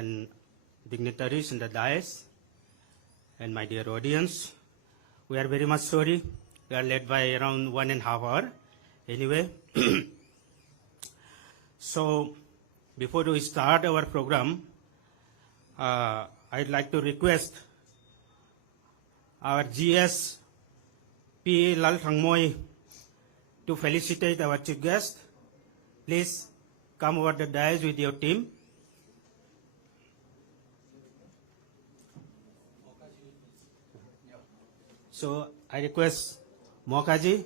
and dignitaries in the dais, and my dear audience. We are very much sorry. We are late by around 1.5 hours. Anyway, so before we start our program, I'd like to request our GS P. Lal Thangmoy to felicitate our chief guest. Please come over the dais with your team. So I request Mokaji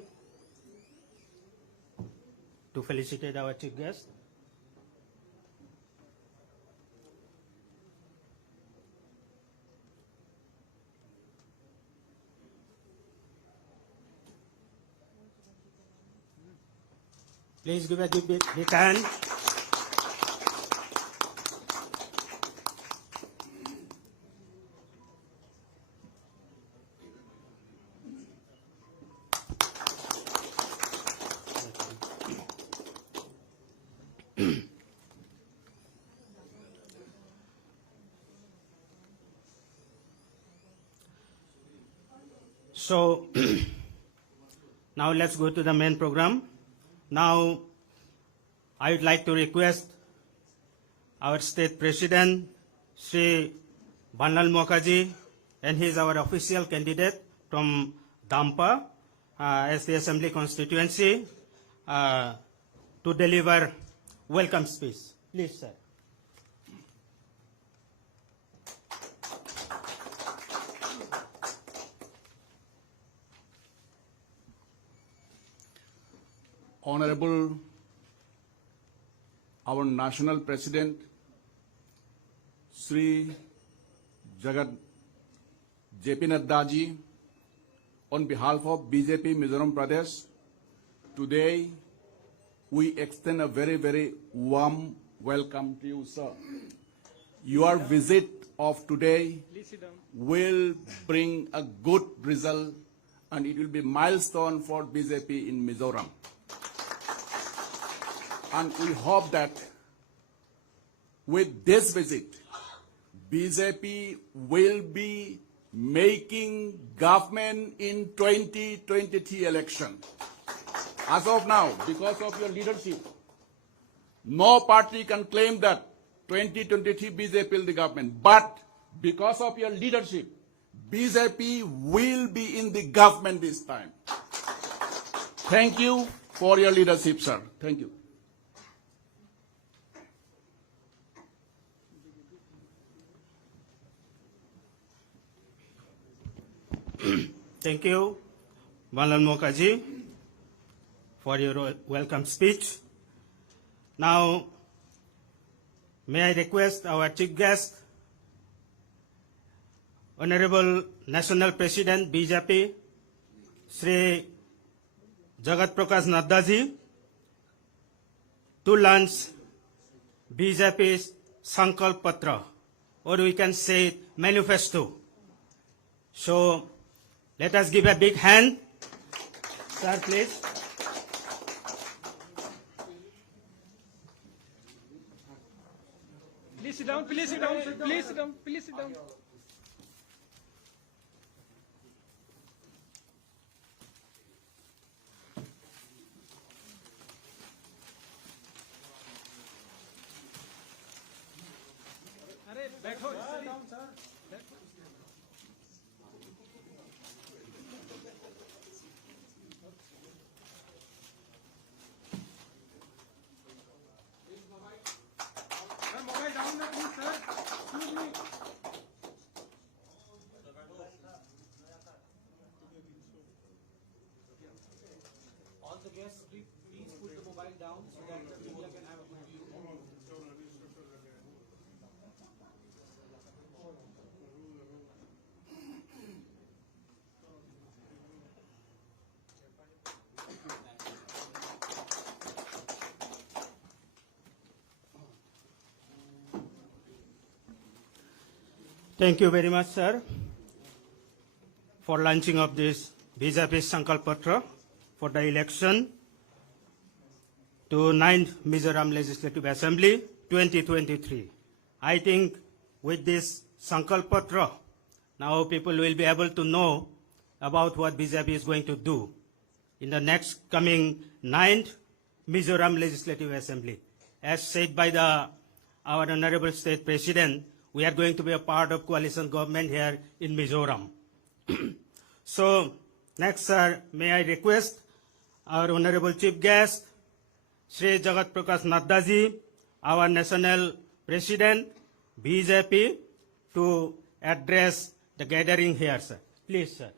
to felicitate our chief guest. Please give a big hand. So now let's go to the main program. Now I would like to request our state president, Sri Banlal Mokaji, and he is our official candidate from Dampa as the assembly constituency to deliver welcome speech. Please, sir. Honorable our National President, Sri JP NADDA ji, on behalf of BJP Mizoram Pradesh, today we extend a very, very warm welcome to you, sir. Your visit of today will bring a good result and it will be a milestone for BJP in Mizoram. And we hope that with this visit, BJP will be making government in 2023 election. As of now, because of your leadership, no party can claim that 2023 BJP will be the government. But because of your leadership, BJP will be in the government this time. Thank you for your leadership, sir. Thank you. Thank you, Banlal Mokaji, for your welcome speech. Now, may I request our chief guest, Honorable National President BJP, Sri Jagat Prakash Nadda ji, to launch BJP's Sankalp Patra, or we can say manifesto. So, let us give a big hand. Sir, please. Please sit down, please sit down, please sit down, please sit down. Sit down, sir. All the guests, please put the mobile down so that the media can have a good view. Thank you very much, sir, for launching of this BJP Sankalp Patra for the election to 9th Mizoram Legislative Assembly 2023. I think with this Sankalp Patra, now people will be able to know about what BJP is going to do in the next coming 9th Mizoram Legislative Assembly. As said by our Honorable State President, we are going to be a part of coalition government here in Mizoram. So, next, sir, may I request our Honorable Chief Guest, Shri Jagat Prakash NADDA ji, our National President, BJP, to address the gathering here, sir. Please, sir.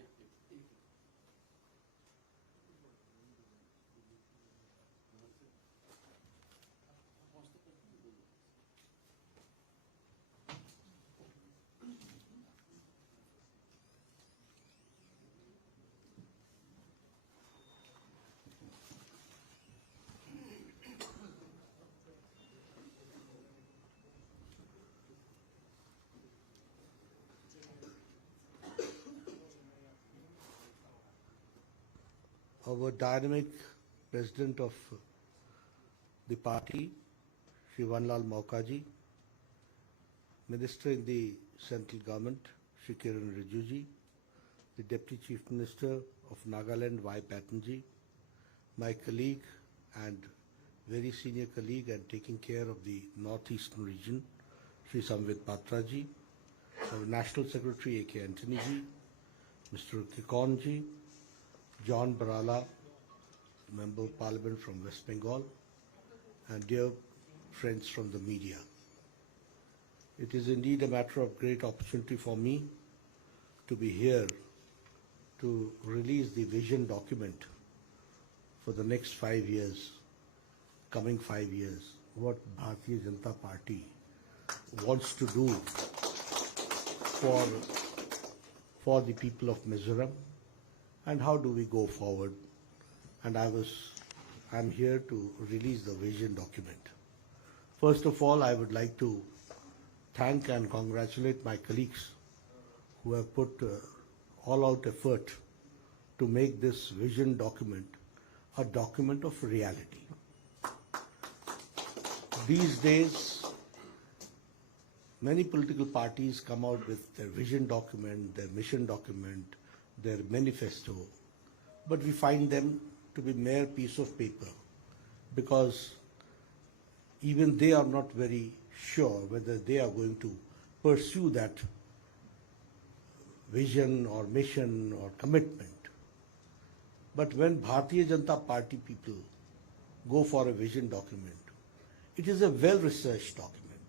Our dynamic president of the party, Shri Vanlal Maukaji, Minister in the central government, Shri Kiran Rijuji, the Deputy Chief Minister of Nagaland, Y. Patanji, my colleague and very senior colleague and taking care of the northeastern region, Shri Samvit Patraji, our National Secretary, A.K. Antony ji, Mr. Kikon ji, John Barala, Member of Parliament from West Bengal, and dear friends from the media. It is indeed a matter of great opportunity for me to be here to release the vision document for the next 5 years, coming 5 years, what Bharatiya Janata Party wants to do for the people of Mizoram, and how do we go forward. And I'm here to release the vision document. First of all, I would like to thank and congratulate my colleagues who have put all-out effort to make this vision document a document of reality. These days, many political parties come out with their vision document, their mission document, their manifesto, but we find them to be mere piece of paper because even they are not very sure whether they are going to pursue that vision or mission or commitment. But when Bharatiya Janata Party people go for a vision document, it is a well-researched document.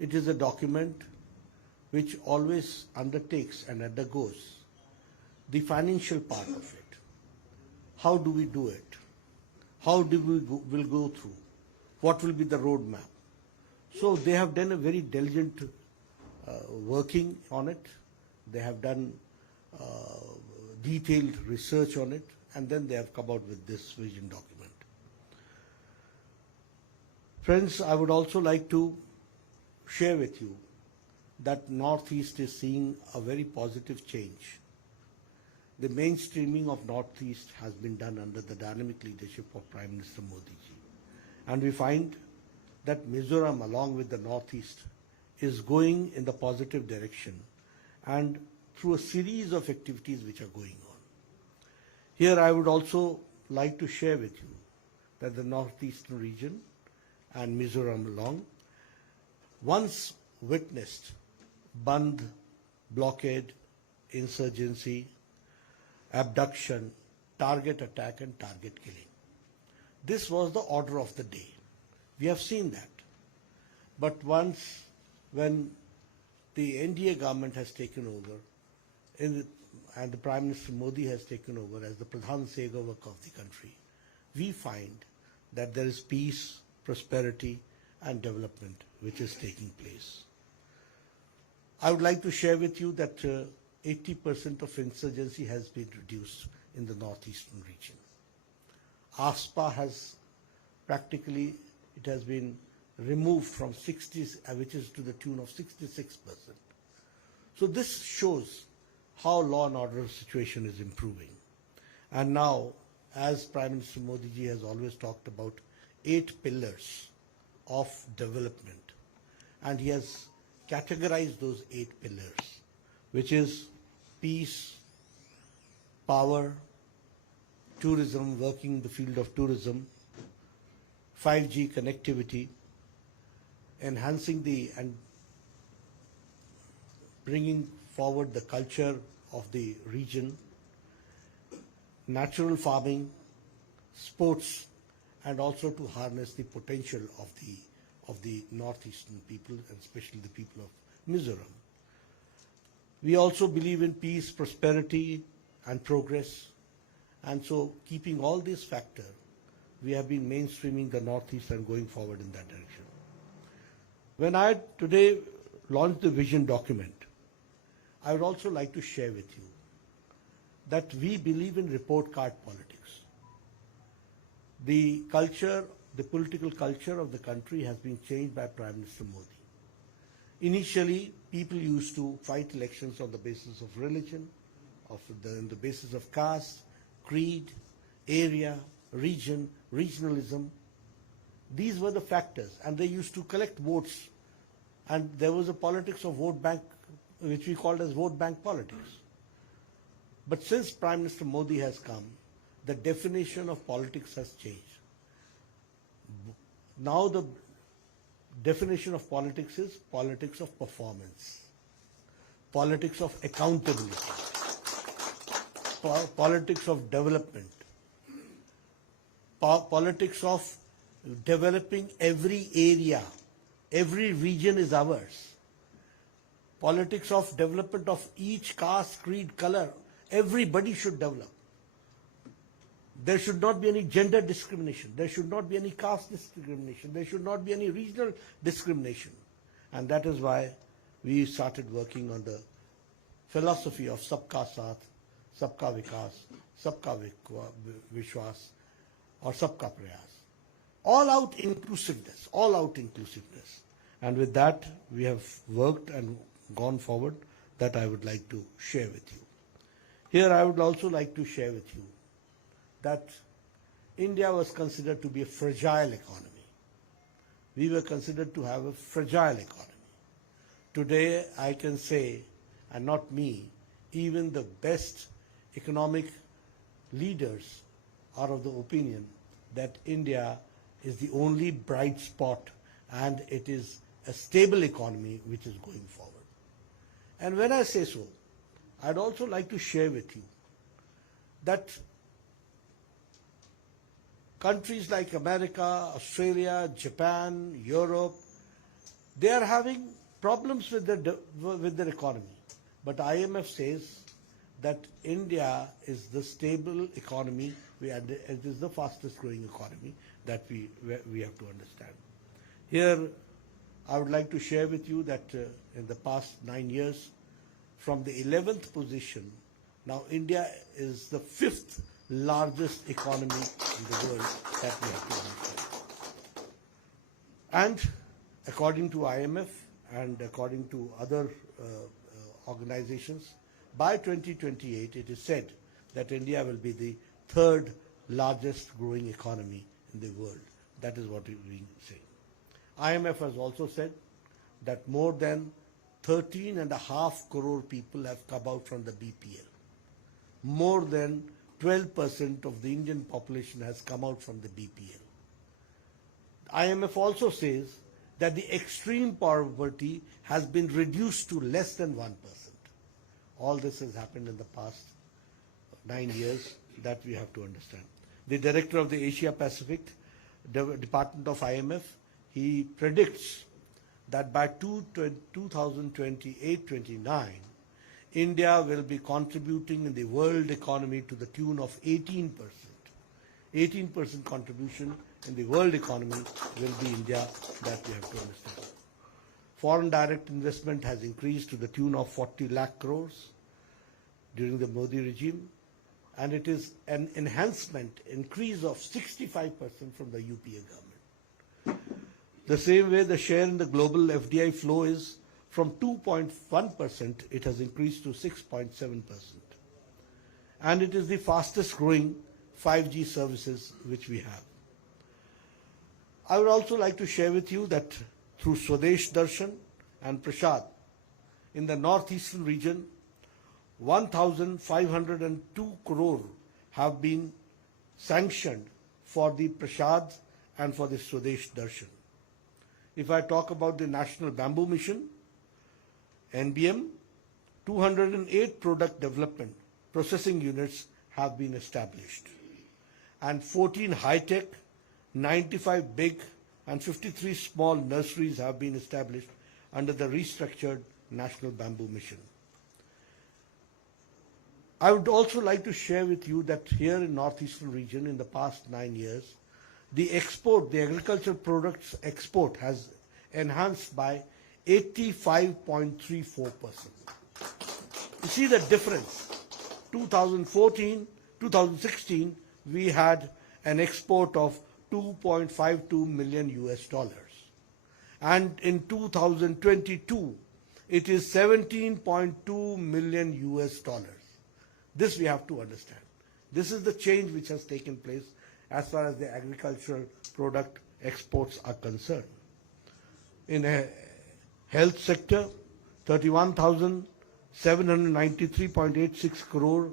It is a document which always undertakes and undergoes the financial part of it. How do we do it? How do we will go through? What will be the roadmap? So they have done a very diligent working on it. They have done detailed research on it, and then they have come out with this vision document. Friends, I would also like to share with you that Northeast is seeing a very positive change. The mainstreaming of Northeast has been done under the dynamic leadership of Prime Minister Modi ji. And we find that Mizoram, along with the Northeast, is going in the positive direction and through a series of activities which are going on. Here I would also like to share with you that the Northeastern region and Mizoram along once witnessed Bandh, blockade, insurgency, abduction, target attack and target killing. This was the order of the day. We have seen that. But once when the NDA government has taken over and the Prime Minister Modi has taken over as the Pradhan Sevak of the country, we find that there is peace, prosperity and development which is taking place. I would like to share with you that 80% of insurgency has been reduced in the northeastern region. ASPA has practically, it has been removed from 60, which is to the tune of 66%. So this shows how law and order situation is improving. And now, as Prime Minister Modi ji has always talked about 8 pillars of development, and he has categorize those 8 pillars, which is peace, power, tourism, working in the field of tourism, 5G connectivity, enhancing and bringing forward the culture of the region, natural farming, sports, and also to harness the potential of the northeastern people, and especially the people of Mizoram. We also believe in peace, prosperity, and progress. And so, keeping all these factors, we have been mainstreaming the Northeast and going forward in that direction. When I today launched the vision document, I would also like to share with you that we believe in report card politics. The culture, the political culture of the country has been changed by Prime Minister Modi. Initially, people used to fight elections on the basis of religion, on the basis of caste, creed, area, region, regionalism. These were the factors, and they used to collect votes. And there was a politics of vote bank, which we called as vote bank politics. But since Prime Minister Modi has come, the definition of politics has changed. Now the definition of politics is politics of performance, politics of accountability, politics of development, politics of developing every area, every region is ours, politics of development of each caste, creed, color, everybody should develop. There should not be any gender discrimination. There should not be any caste discrimination. There should not be any regional discrimination. And that is why we started working on the philosophy of Sabka Saath, Sabka Vikas, Sabka Vishwas, or Sabka Prayas. All out inclusiveness, all out inclusiveness. And with that, we have worked and gone forward. That I would like to share with you. Here I would also like to share with you that India was considered to be a fragile economy. We were considered to have a fragile economy. Today I can say, and not me, even the best economic leaders are of the opinion that India is the only bright spot and it is a stable economy which is going forward. And when I say so, I'd also like to share with you that countries like America, Australia, Japan, Europe, they are having problems with their economy. But IMF says that India is the stable economy, and it is the fastest growing economy that we have to understand. Here, I would like to share with you that in the past 9 years, from the 11th position, now India is the 5th largest economy in the world that we have to understand. And according to IMF and according to other organizations, by 2028 it is said that India will be the 3rd largest growing economy in the world. That is what we say. IMF has also said that more than 13.5 crore people have come out from the BPL. More than 12% of the Indian population has come out from the BPL. IMF also says that the extreme poverty has been reduced to less than 1%. All this has happened in the past 9 years, that we have to understand. The director of the Asia Pacific Department of IMF, he predicts that by 2028-29, India will be contributing in the world economy to the tune of 18%. 18% contribution in the world economy will be India, that we have to understand. Foreign direct investment has increased to the tune of 40 lakh crores during the Modi regime, and it is an increase of 65% from the UPA government. The same way, the share in the global FDI flow is from 2.1%, it has increased to 6.7%. And it is the fastest growing 5G services which we have. I would also like to share with you that through Swadesh Darshan and Prasad. In the northeastern region, 1,502 crore have been sanctioned for the Prasad and for the Swadesh Darshan. If I talk about the National Bamboo Mission, NBM, 208 product development processing units have been established, and 14 high-tech, 95 big and 53 small nurseries have been established under the restructured National Bamboo Mission. I would also like to share with you that here in northeastern region in the past 9 years, the agricultural products export has enhanced by 85.34%. You see the difference. 2016, we had an export of 2.52 million US dollars. And in 2022, it is 17.2 million US dollars. This we have to understand. This is the change which has taken place as far as the agricultural product exports are concerned. In a health sector, 31,793.86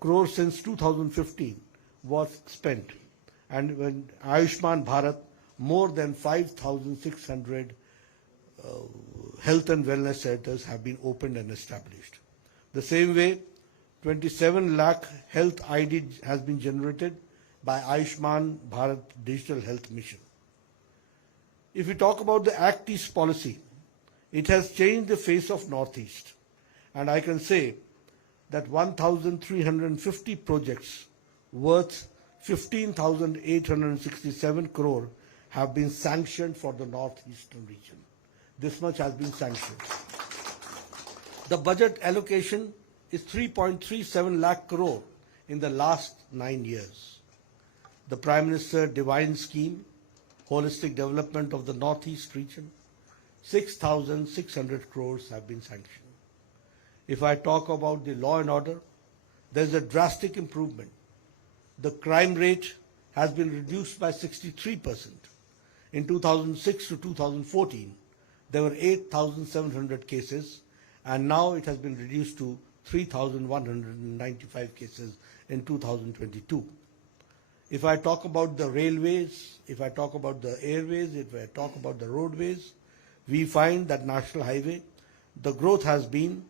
crore since 2015 was spent. And when Ayushman Bharat, more than 5,600 health and wellness centers have been opened and established. The same way, 27 lakh health ID has been generated by Ayushman Bharat Digital Health Mission. If we talk about the Act East policy, it has changed the face of Northeast. And I can say that 1,350 projects worth 15,867 crore have been sanctioned for the northeastern region. This much has been sanctioned. The budget allocation is 3.37 lakh crore in the last 9 years. The Prime Minister Divine Scheme, Holistic Development of the Northeast region, 6,600 crores have been sanctioned. If I talk about the law and order, there is a drastic improvement. The crime rate has been reduced by 63%. In 2006 to 2014, there were 8,700 cases, and now it has been reduced to 3,195 cases in 2022. If I talk about the railways, if I talk about the airways, if I talk about the roadways, we find that National Highway, the growth has been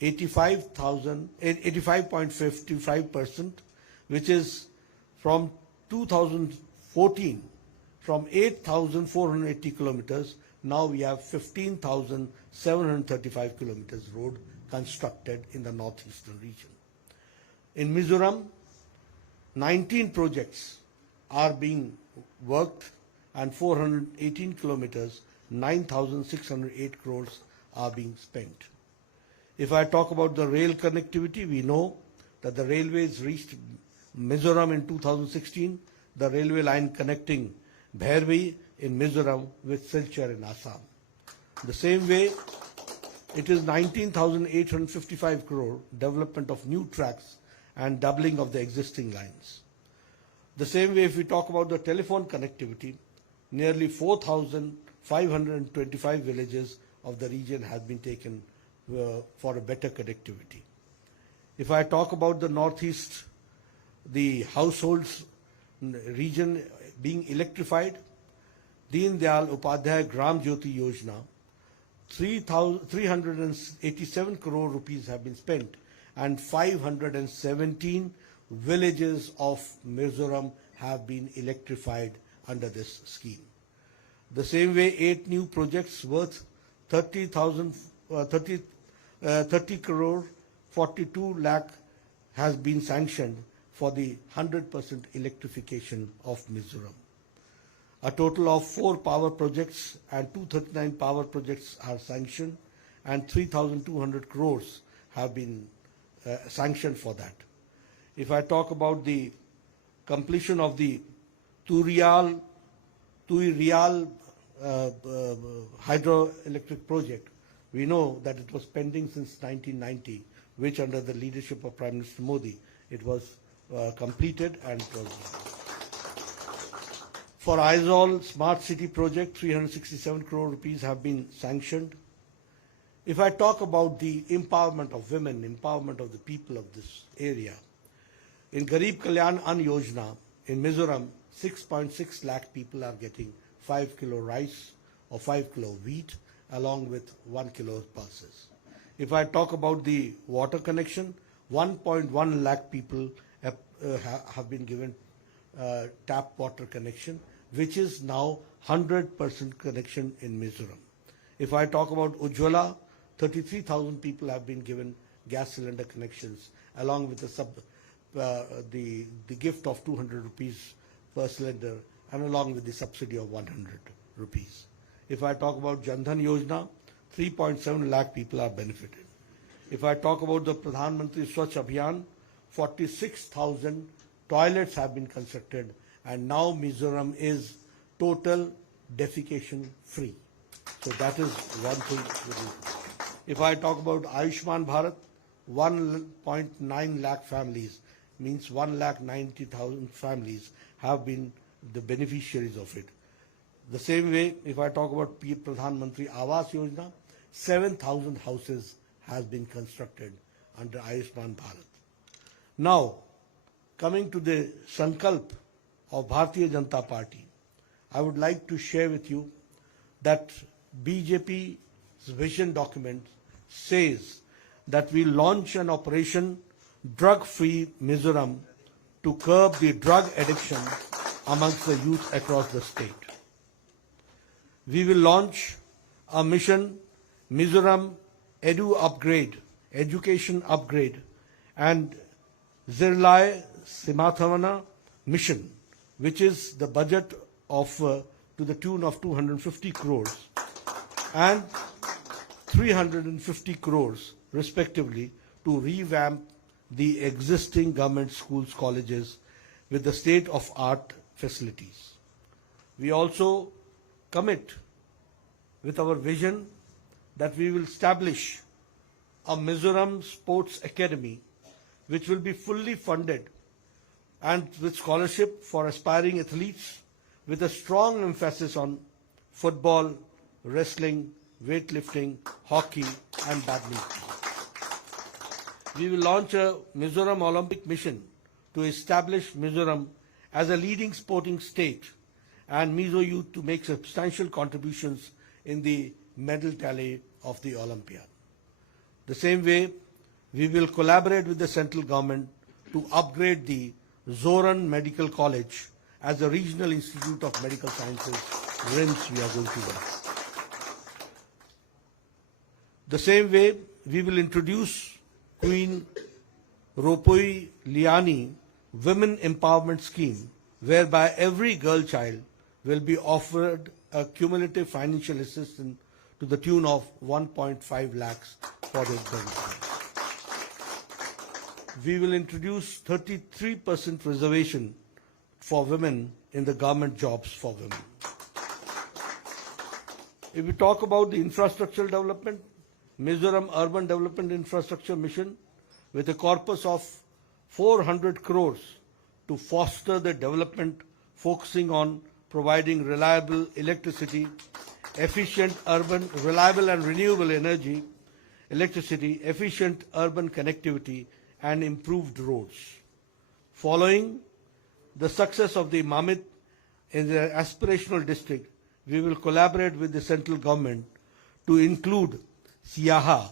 85.55%, which is from 2014, from 8,480 kilometers, now we have 15,735 kilometers road constructed in the northeastern region. In Mizoram, 19 projects are being worked and 418 kilometers, 9,608 crores are being spent. If I talk about the rail connectivity, we know that the railways reached Mizoram in 2016, the railway line connecting Bhairvi in Mizoram with Silchar in Assam. The same way, it is 19,855 crore development of new tracks and doubling of the existing lines. The same way, if we talk about the telephone connectivity, nearly 4,525 villages of the region have been taken for a better connectivity. If I talk about the northeast, the households region being electrified, Deen Dayal Upadhyay Gram Jyoti Yojana, 387 crore rupees have been spent, and 517 villages of Mizoram have been electrified under this scheme. The same way, 8 new projects worth 30 crore 42 lakh has been sanctioned for the 100% electrification of Mizoram. A total of 4 power projects and 239 power projects are sanctioned, and 3,200 crores have been sanctioned for that. If I talk about the completion of the Tui Real hydroelectric project, we know that it was pending since 1990, which under the leadership of Prime Minister Modi, it was completed and it was. For Aizawl Smart City project, 367 crore rupees have been sanctioned. If I talk about the empowerment of women, empowerment of the people of this area, in Garib Kalyan Ann Yojana in Mizoram, 6.6 lakh people are getting 5 kilo rice or 5 kilo wheat along with 1 kilo pulses. If I talk about the water connection, 1.1 lakh people have been given tap water connection, which is now 100% connection in Mizoram. If I talk about Ujjwala, 33,000 people have been given gas cylinder connections along with the gift of 200 rupees per cylinder and along with the subsidy of 100 rupees. If I talk about Jan Dhan Yojana, 3.7 lakh people are benefited. If I talk about the Pradhan Mantri Swachh Abhiyan, 46,000 toilets have been constructed and now Mizoram is total defecation free. So that is one thing. If I talk about Ayushman Bharat, 1.9 lakh families, means 1,90,000 families have been the beneficiaries of it. The same way, if I talk about Pradhan Mantri Awas Yojana, 7,000 houses has been constructed under Ayushman Bharat. Now, coming to the Sankalp of Bharatiya Janata Party, I would like to share with you that BJP's vision document says that we launch an operation drug-free Mizoram to curb the drug addiction amongst the youth across the state. We will launch a mission, Mizoram Education Upgrade, and Zirlai Simathavana mission, which is the budget of to the tune of 250 crores and 350 crores respectively to revamp the existing government schools, colleges with the state-of-art facilities. We also commit with our vision that we will establish a Mizoram Sports Academy which will be fully funded and with scholarship for aspiring athletes with a strong emphasis on football, wrestling, weightlifting, hockey and badminton. We will launch a Mizoram Olympic mission to establish Mizoram as a leading sporting state and Mizo youth to make substantial contributions in the medal tally of the Olympiad. The same way, we will collaborate with the central government to upgrade the Zoran Medical College as a regional institute of medical sciences. RIMS we are going to work. The same way, we will introduce Queen Ropoi Liani Women Empowerment Scheme, whereby every girl child will be offered a cumulative financial assistance to the tune of 1.5 lakhs for their girls. We will introduce 33% reservation for women in the government jobs for women. If we talk about the infrastructural development, Mizoram Urban Development Infrastructure Mission with a corpus of 400 crores to foster the development focusing on providing reliable electricity, efficient urban, reliable and renewable energy, electricity, efficient urban connectivity and improved roads. Following the success of the Mamit in the aspirational district, we will collaborate with the central government to include Siaha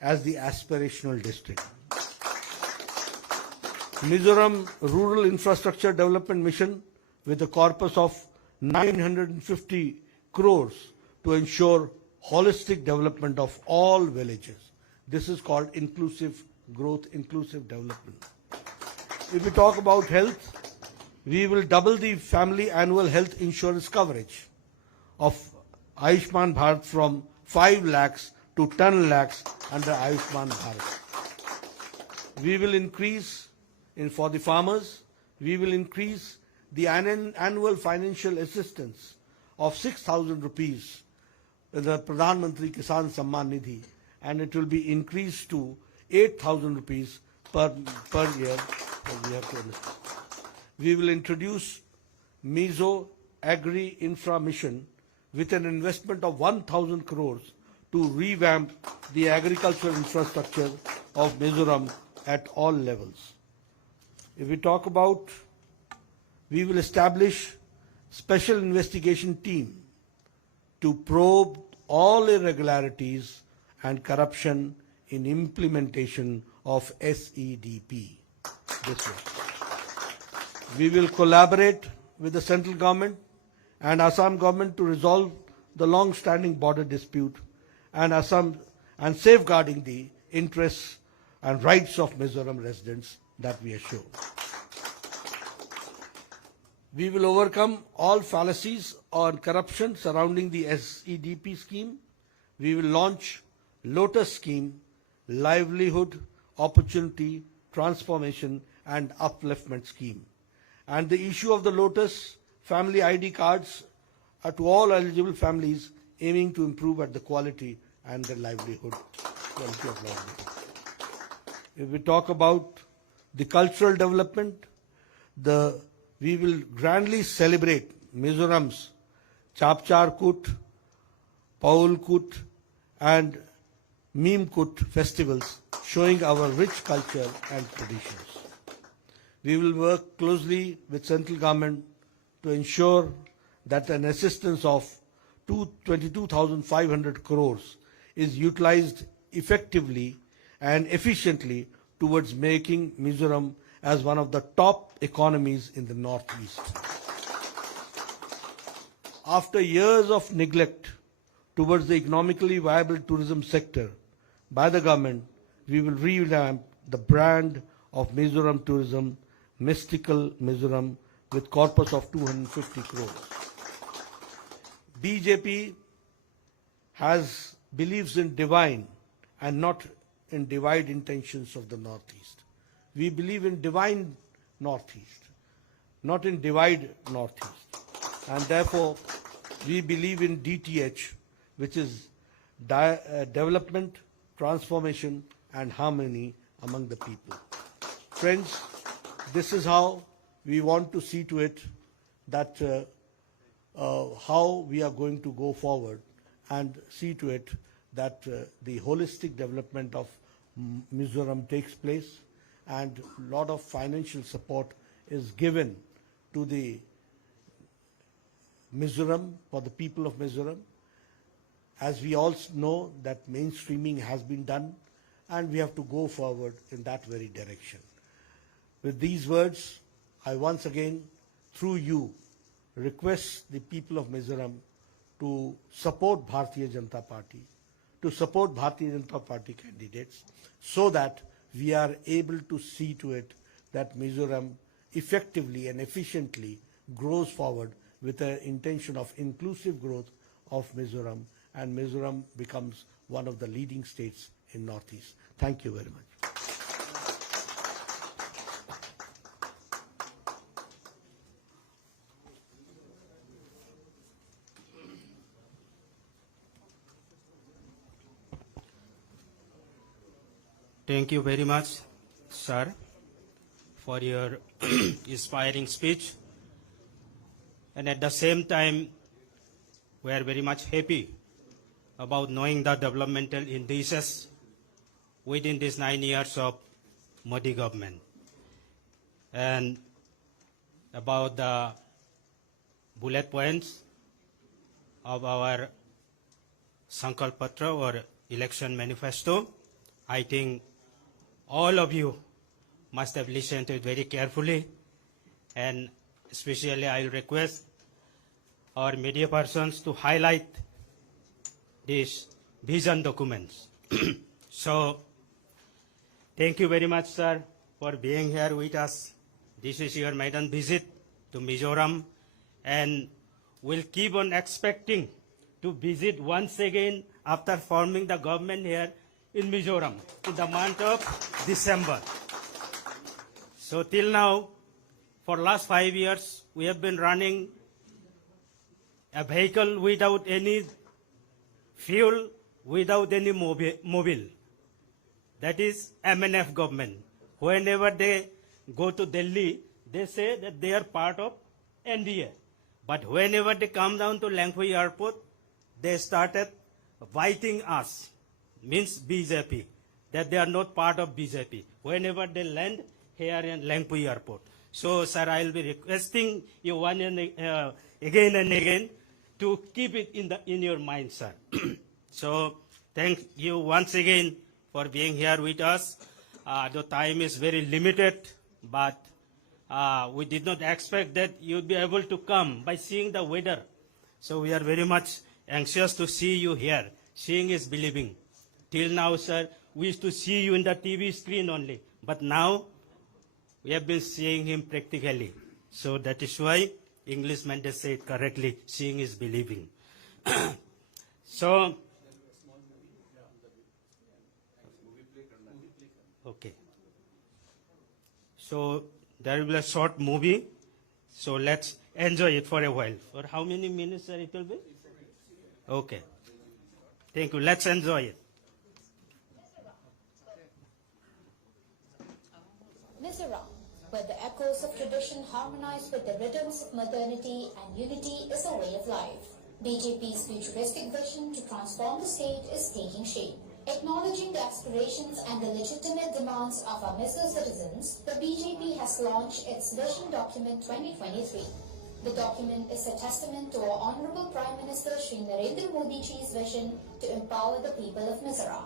as the aspirational district. Mizoram Rural Infrastructure Development Mission with a corpus of 950 crores to ensure holistic development of all villages. This is called inclusive growth, inclusive development. If we talk about health, we will double the family annual health insurance coverage of Ayushman Bharat from 5 lakhs to 10 lakhs under Ayushman Bharat. We will increase, for the farmers, we will increase the annual financial assistance of 6,000 rupees, the Pradhan Mantri Kisan Samman Nidhi, and it will be increased to 8,000 rupees per year. We have to understand. We will introduce Mizo Agri-Infra Mission with an investment of 1,000 crores to revamp the agricultural infrastructure of Mizoram at all levels. If we talk about, we will establish special investigation team to probe all irregularities and corruption in implementation of SEDP. This way. We will collaborate with the central government and Assam government to resolve the long-standing border dispute and safeguarding the interests and rights of Mizoram residents that we assure. We will overcome all fallacies on corruption surrounding the SEDP scheme. We will launch Lotus scheme, livelihood, opportunity, transformation and upliftment scheme. And the issue of the Lotus family ID cards are to all eligible families, aiming to improve at the quality and the quality of livelihood. If we talk about the cultural development, we will grandly celebrate Mizoram's Chapchar Kut, Paul Kut and Meme Kut festivals, showing our rich culture and traditions. We will work closely with central government to ensure that an assistance of 22,500 crores is utilized effectively and efficiently towards making Mizoram as one of the top economies in the Northeast. After years of neglect towards the economically viable tourism sector by the government, we will revamp the brand of Mizoram tourism, Mystical Mizoram, with corpus of 250 crores. BJP believes in divine and not in divide intentions of the Northeast. We believe in divine Northeast, not in divide Northeast. And therefore, we believe in DTH, which is development, transformation and harmony among the people. Friends, this is how we want to see to it that how we are going to go forward and see to it that the holistic development of Mizoram takes place and a lot of financial support is given to the Mizoram, for the people of Mizoram. As we all know that mainstreaming has been done and we have to go forward in that very direction. With these words, I once again, through you, request the people of Mizoram to support Bharatiya Janata Party, to support Bharatiya Janata Party candidates, so that we are able to see to it that Mizoram effectively and efficiently grows forward with the intention of inclusive growth of Mizoram, and Mizoram becomes one of the leading states in Northeast. Thank you very much. Thank you very much, sir, for your inspiring speech. And at the same time, we are very much happy about knowing the developmental indices within these 9 years of Modi government. And about the bullet points of our Sankalp Patra or election manifesto, I think all of you must have listened to it very carefully, and especially I will request our media persons to highlight these vision documents. So, thank you very much, sir, for being here with us. This is your maiden visit to Mizoram, and we'll keep on expecting to visit once again after forming the government here in Mizoram in the month of December. So till now, for last 5 years, we have been running a vehicle without any fuel, without any mobile. That is MNF government. Whenever they go to Delhi, they say that they are part of NDA. But whenever they come down to Langpui airport, they started fighting us, means BJP, that they are not part of BJP, whenever they land here in Langpui airport. So, sir, I will be requesting you again and again to keep it in your mind, sir. So, thank you once again for being here with us. The time is very limited, but we did not expect that you'd be able to come by seeing the weather. So we are very much anxious to see you here. Seeing is believing. Till now, sir, we used to see you in the TV screen only, but now we have been seeing him practically. So that is why Englishman they say it correctly, seeing is believing. So, okay. So there will be a short movie. So let's enjoy it for a while. For how many minutes, sir, it will be? Okay. Thank you. Let's enjoy it. Mizoram, where the echoes of tradition harmonize with the rhythms of modernity and unity is a way of life. BJP's futuristic vision to transform the state is taking shape. Acknowledging the aspirations and the legitimate demands of our Mizo citizens, the BJP has launched its Vision Document 2023. The document is a testament to our Honorable Prime Minister Shri Narendra Modi Ji's vision to empower the people of Mizoram.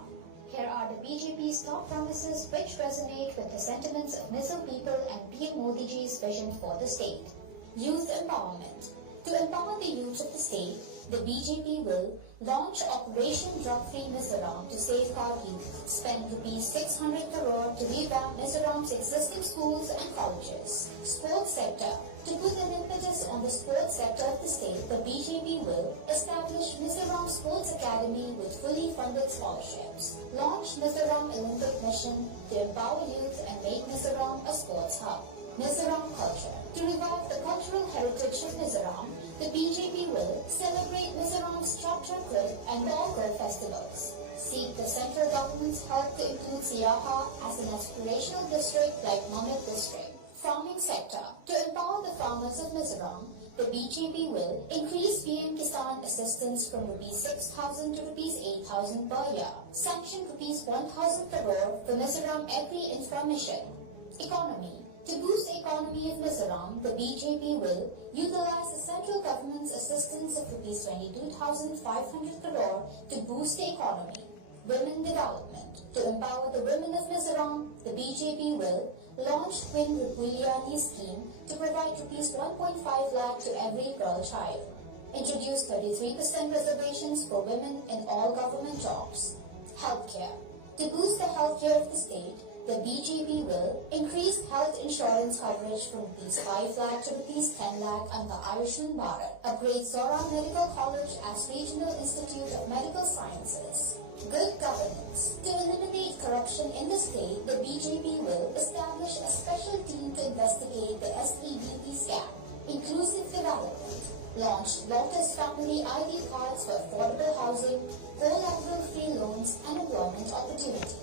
Here are the BJP's top promises which resonate with the sentiments of Mizo people and PM Modi Ji's vision for the state. Youth empowerment. To empower the youth of the state, the BJP will launch Operation Drug-Free Mizoram to safeguard youth, spend ₹600 crore to revamp Mizoram's existing schools and colleges. Sports sector. To put an impetus on the sports sector of the state, the BJP will establish Mizoram Sports Academy with fully funded scholarships. Launch Mizoram Olympic Mission to empower youth and make Mizoram a sports hub. Mizoram culture. To revive the cultural heritage of Mizoram, the BJP will celebrate Mizoram's Chop Chakra and Dolgar festivals. Seek the central government's help to include Siaha as an aspirational district like Mamit district. Farming sector. To empower the farmers of Mizoram, the BJP will increase PM Kisan assistance from ₹6,000 to ₹8,000 per year. Sanction ₹1,000 crore for Mizoram Agri-Infra Mission. Economy. To boost the economy of Mizoram, the BJP will utilize the central government's assistance of ₹22,500 crore to boost the economy. Women development. To empower the women of Mizoram, the BJP will launch Twin Rupuliani scheme to provide ₹1.5 lakh to every girl child. Introduce 33% reservations for women in all government jobs. Healthcare. To boost the healthcare of the state, the BJP will increase health insurance coverage from ₹5 lakh to ₹10 lakh under Ayushman Bharat. Upgrade Zoram Medical College as Regional Institute of Medical Sciences. Good governance. To eliminate corruption in the state, the BJP will establish a special team to investigate the SEBP scam. Inclusive development. Launch Lotus Family ID cards for affordable housing, collateral-free loans and employment opportunities.